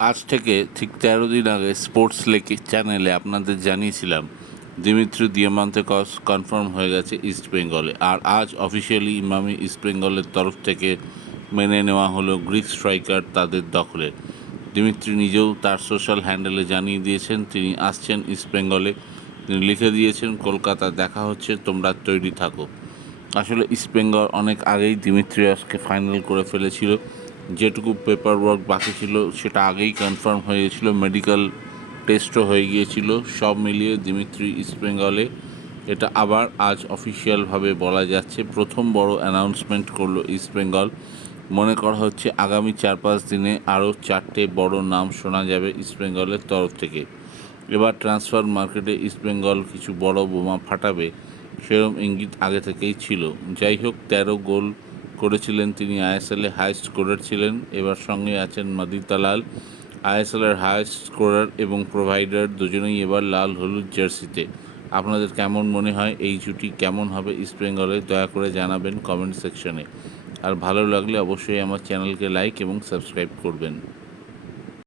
আজ থেকে ঠিক ১৩ দিন আগে স্পোর্টস লেক চ্যানেলে আপনাদের জানিয়েছিলাম দিমিত্রি দিয়ামান্তেকস কনফার্ম হয়ে গেছে ইস্টবেঙ্গলে। আর আজ অফিসিয়ালি ইমামি ইস্টবেঙ্গলের তরফ থেকে মেনে নেওয়া হলো গ্রিক স্ট্রাইকার তাদের দখলে। দিমিত্রি নিজেও তার সোশ্যাল হ্যান্ডেলে জানিয়ে দিয়েছেন তিনি আসছেন ইস্টবেঙ্গলে। তিনি লিখে দিয়েছেন, কলকাতা দেখা হচ্ছে, তোমরা তৈরি থাকো। আসলে ইস্টবেঙ্গল অনেক আগেই দিমিত্রিয়াসকে ফাইনাল করে ফেলেছিল। যেটুকু পেপার ওয়ার্ক বাকি ছিল সেটা আগেই কনফার্ম হয়ে গিয়েছিল, মেডিকেল টেস্টও হয়ে গিয়েছিল। সব মিলিয়ে দিমিত্রি ইস্টবেঙ্গলে, এটা আবার আজ অফিসিয়ালভাবে বলা যাচ্ছে। প্রথম বড় অ্যানাউন্সমেন্ট করলো ইস্টবেঙ্গল। মনে করা হচ্ছে আগামী ৪-৫ দিনে আরও ৪টে বড় নাম শোনা যাবে ইস্টবেঙ্গলের তরফ থেকে। এবার ট্রান্সফার মার্কেটে ইস্টবেঙ্গল কিছু বড় বোমা ফাটাবে, সেরম ইঙ্গিত আগে থেকেই ছিল। যাই হোক, ১৩ গোল করেছিলেন তিনি, আইএসএলে হাইয়েস্ট স্কোরার ছিলেন। এবার সঙ্গে আছেন মাদি তালাল, আইএসএলের হাইয়েস্ট স্কোরার এবং প্রোভাইডার, দুজনেই এবার লাল হলুদ জার্সিতে। আপনাদের কেমন মনে হয় এই জুটি কেমন হবে ইস্টবেঙ্গলে? দয়া করে জানাবেন কমেন্ট সেকশনে। আর ভালো লাগলে অবশ্যই আমার চ্যানেলকে লাইক এবং সাবস্ক্রাইব করবেন।